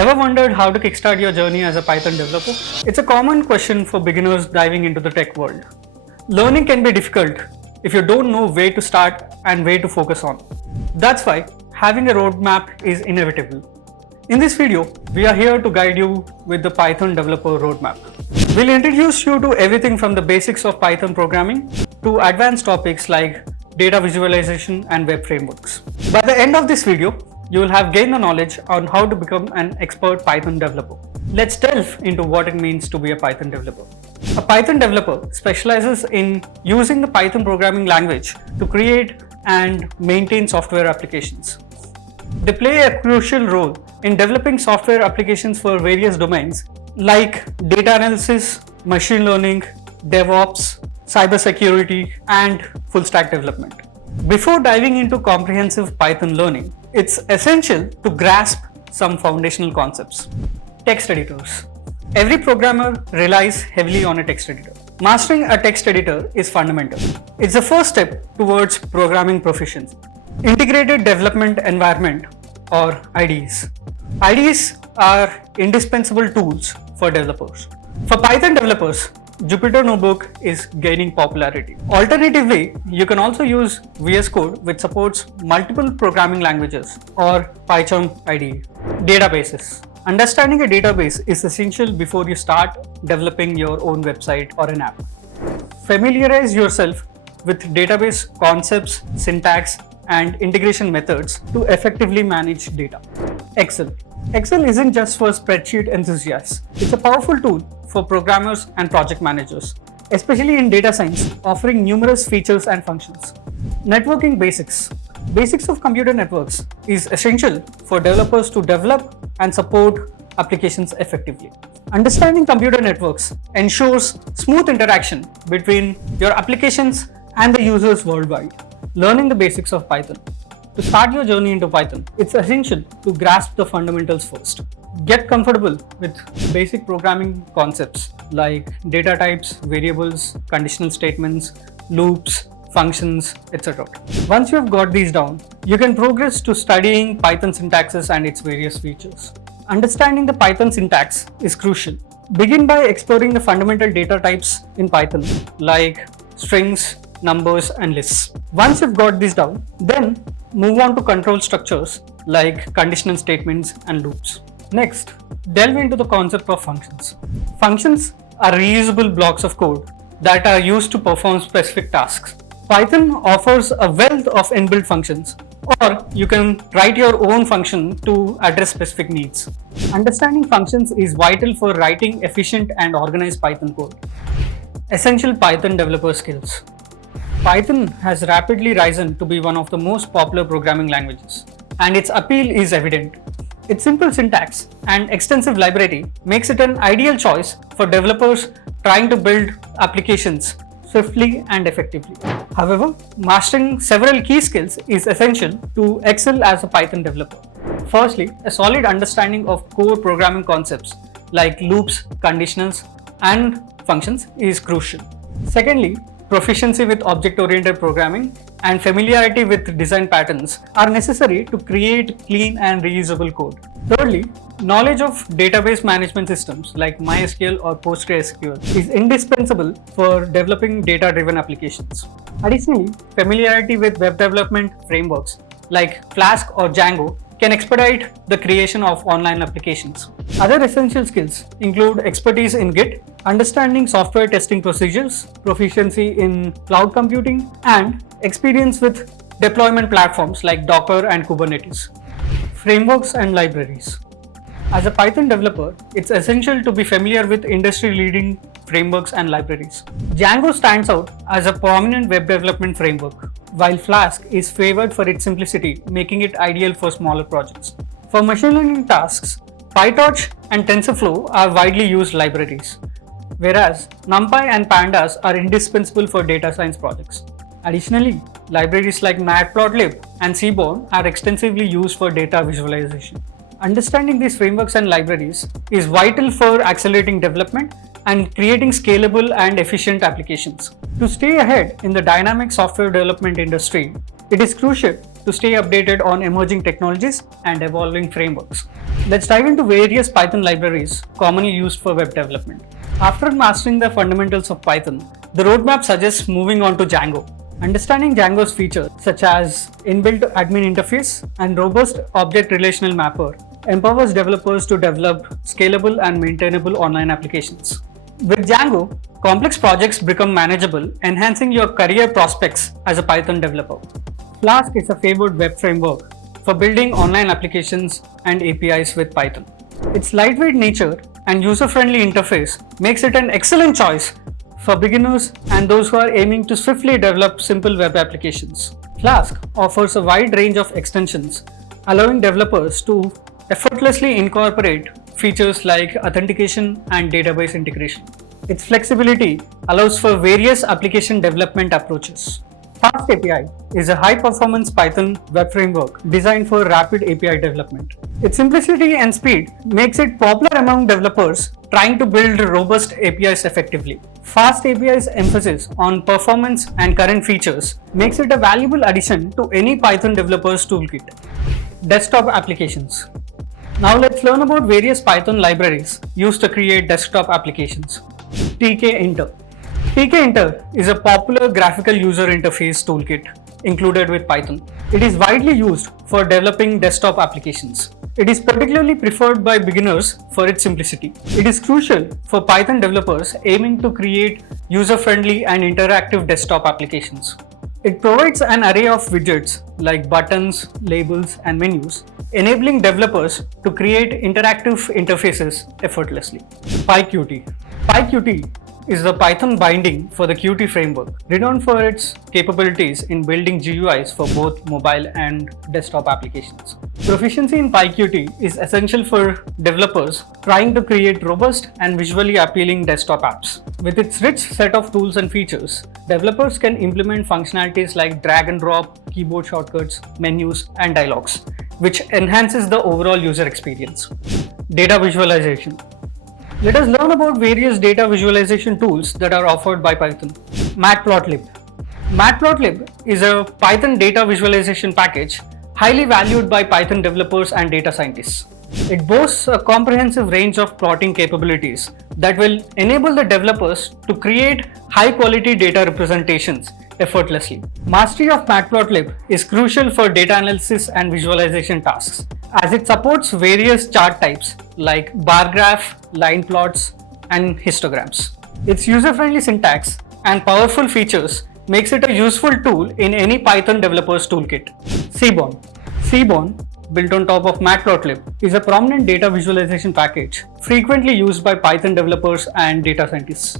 Ever wondered how to kickstart your journey as a Python developer? It's a common question for beginners diving into the tech world. Learning can be difficult if you don't know where to start and where to focus on. That's why having a roadmap is inevitable. In this video, we are here to guide you with the Python developer roadmap. We'll introduce you to everything from the basics of Python programming to advanced topics like data visualization and web frameworks. By the end of this video, you will have gained the knowledge on how to become an expert Python developer. Let's delve into what it means to be a Python developer. A Python developer specializes in using the Python programming language to create and maintain software applications. They play a crucial role in developing software applications for various domains like data analysis, machine learning, DevOps, cybersecurity, and full stack development. Before diving into comprehensive Python learning, it's essential to grasp some foundational concepts. Text editors. Every programmer relies heavily on a text editor. Mastering a text editor is fundamental. It's the first step towards programming proficiency. Integrated Development Environment or IDEs. IDEs are indispensable tools for developers. For Python developers, Jupyter Notebook is gaining popularity. Alternatively, you can also use VS Code, which supports multiple programming languages, or PyCharm IDE. Databases. Understanding a database is essential before you start developing your own website or an app. Familiarize yourself with database concepts, syntax, and integration methods to effectively manage data. Excel. Excel isn't just for spreadsheet enthusiasts. It's a powerful tool for programmers and project managers, especially in data science, offering numerous features and functions. Networking basics. Basics of computer networks is essential for developers to develop and support applications effectively. Understanding computer networks ensures smooth interaction between your applications and the users worldwide. Learning the basics of Python. To start your journey into Python, it's essential to grasp the fundamentals first. Get comfortable with basic programming concepts like data types, variables, conditional statements, loops, functions, etc. Once you have got these down, you can progress to studying Python syntaxes and its various features. Understanding the Python syntax is crucial. Begin by exploring the fundamental data types in Python like strings, numbers, and lists. Once you've got these down, then move on to control structures like conditional statements and loops. Next, delve into the concept of functions. Functions are reusable blocks of code that are used to perform specific tasks. Python offers a wealth of inbuilt functions, or you can write your own function to address specific needs. Understanding functions is vital for writing efficient and organized Python code. Essential Python developer skills. Python has rapidly risen to be one of the most popular programming languages, and its appeal is evident. Its simple syntax and extensive library makes it an ideal choice for developers trying to build applications swiftly and effectively. However, mastering several key skills is essential to excel as a Python developer. Firstly, a solid understanding of core programming concepts like loops, conditionals, and functions is crucial. Secondly, proficiency with object-oriented programming and familiarity with design patterns are necessary to create clean and reusable code. Thirdly, knowledge of database management systems like MySQL or PostgreSQL is indispensable for developing data-driven applications. Additionally, familiarity with web development frameworks like Flask or Django can expedite the creation of online applications. Other essential skills include expertise in Git, understanding software testing procedures, proficiency in cloud computing, and experience with deployment platforms like Docker and Kubernetes. Frameworks and libraries. As a Python developer, it's essential to be familiar with industry-leading frameworks and libraries. Django stands out as a prominent web development framework, while Flask is favored for its simplicity, making it ideal for smaller projects. For machine learning tasks, PyTorch and TensorFlow are widely used libraries, whereas NumPy and Pandas are indispensable for data science projects. Additionally, libraries like Matplotlib and Seaborn are extensively used for data visualization. Understanding these frameworks and libraries is vital for accelerating development and creating scalable and efficient applications. To stay ahead in the dynamic software development industry, It is crucial to stay updated on emerging technologies and evolving frameworks. Let's dive into various Python libraries commonly used for web development. After mastering the fundamentals of Python, the roadmap suggests moving on to Django. Understanding Django's features such as inbuilt admin interface and robust object relational mapper empowers developers to develop scalable and maintainable online applications. With Django, complex projects become manageable, enhancing your career prospects as a Python developer. Flask is a favored web framework for building online applications and APIs with Python. Its lightweight nature and user-friendly interface makes it an excellent choice for beginners and those who are aiming to swiftly develop simple web applications. Flask offers a wide range of extensions, allowing developers to effortlessly incorporate features like authentication and database integration. Its flexibility allows for various application development approaches. Fast API is a high-performance Python web framework designed for rapid API development. Its simplicity and speed makes it popular among developers trying to build robust APIs effectively. Fast API's emphasis on performance and current features makes it a valuable addition to any Python developer's toolkit. Desktop applications. Now let's learn about various Python libraries used to create desktop applications. tkinter. tkinter is a popular graphical user interface toolkit included with Python. It is widely used for developing desktop applications. It is particularly preferred by beginners for its simplicity. It is crucial for Python developers aiming to create user-friendly and interactive desktop applications. It provides an array of widgets like buttons, labels, and menus, enabling developers to create interactive interfaces effortlessly. PyQt. PyQt is the Python binding for the Qt framework, renowned for its capabilities in building GUIs for both mobile and desktop applications. Proficiency in PyQt is essential for developers trying to create robust and visually appealing desktop apps. With its rich set of tools and features, developers can implement functionalities like drag and drop, keyboard shortcuts, menus, and dialogues, which enhances the overall user experience. Data visualization. Let us learn about various data visualization tools that are offered by Python. Matplotlib. Matplotlib is a Python data visualization package highly valued by Python developers and data scientists. It boasts a comprehensive range of plotting capabilities that will enable the developers to create high-quality data representations effortlessly. Mastery of Matplotlib is crucial for data analysis and visualization tasks, as it supports various chart types like bar graph, line plots, and histograms. Its user-friendly syntax and powerful features makes it a useful tool in any Python developer's toolkit. Seaborn. Seaborn, built on top of Matplotlib, is a prominent data visualization package frequently used by Python developers and data scientists.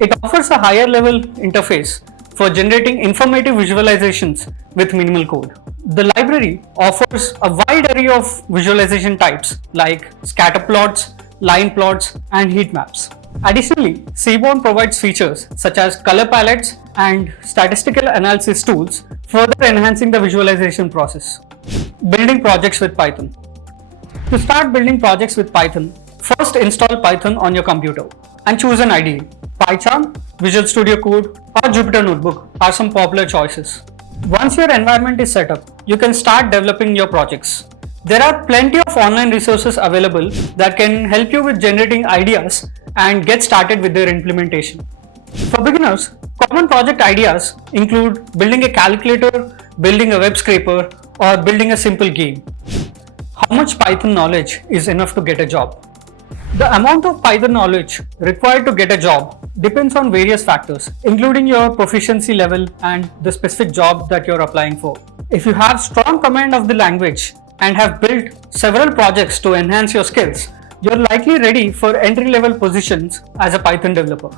It offers a higher-level interface for generating informative visualizations with minimal code. The library offers a wide array of visualization types like scatter plots, line plots, and heat maps. Additionally, Seaborn provides features such as color palettes and statistical analysis tools, further enhancing the visualization process. Building projects with Python. To start building projects with Python, first install Python on your computer and choose an IDE. PyCharm, Visual Studio Code, or Jupyter Notebook are some popular choices. Once your environment is set up, you can start developing your projects. There are plenty of online resources available that can help you with generating ideas and get started with their implementation. For beginners, common project ideas include building a calculator, building a web scraper, or building a simple game. How much Python knowledge is enough to get a job? The amount of Python knowledge required to get a job depends on various factors, including your proficiency level and the specific job that you're applying for. If you have strong command of the language and have built several projects to enhance your skills, you're likely ready for entry-level positions as a Python developer.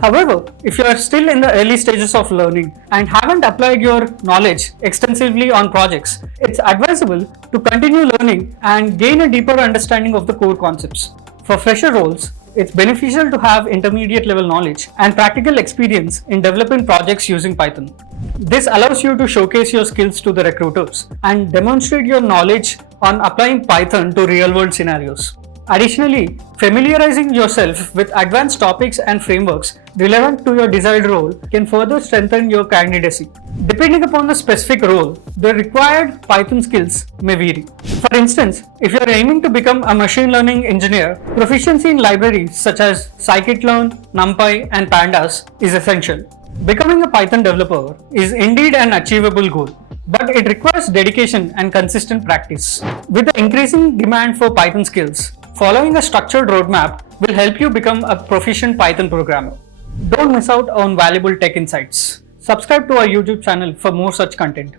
However, if you are still in the early stages of learning and haven't applied your knowledge extensively on projects, it's advisable to continue learning and gain a deeper understanding of the core concepts. For fresher roles, it's beneficial to have intermediate level knowledge and practical experience in developing projects using Python. This allows you to showcase your skills to the recruiters and demonstrate your knowledge on applying Python to real-world scenarios. Additionally, familiarizing yourself with advanced topics and frameworks relevant to your desired role can further strengthen your candidacy. Depending upon the specific role, the required Python skills may vary. For instance, if you are aiming to become a machine learning engineer, proficiency in libraries such as scikit-learn, NumPy, and Pandas is essential. Becoming a Python developer is indeed an achievable goal, but it requires dedication and consistent practice. With the increasing demand for Python skills, following a structured roadmap will help you become a proficient Python programmer. Don't miss out on valuable tech insights. Subscribe to our YouTube channel for more such content.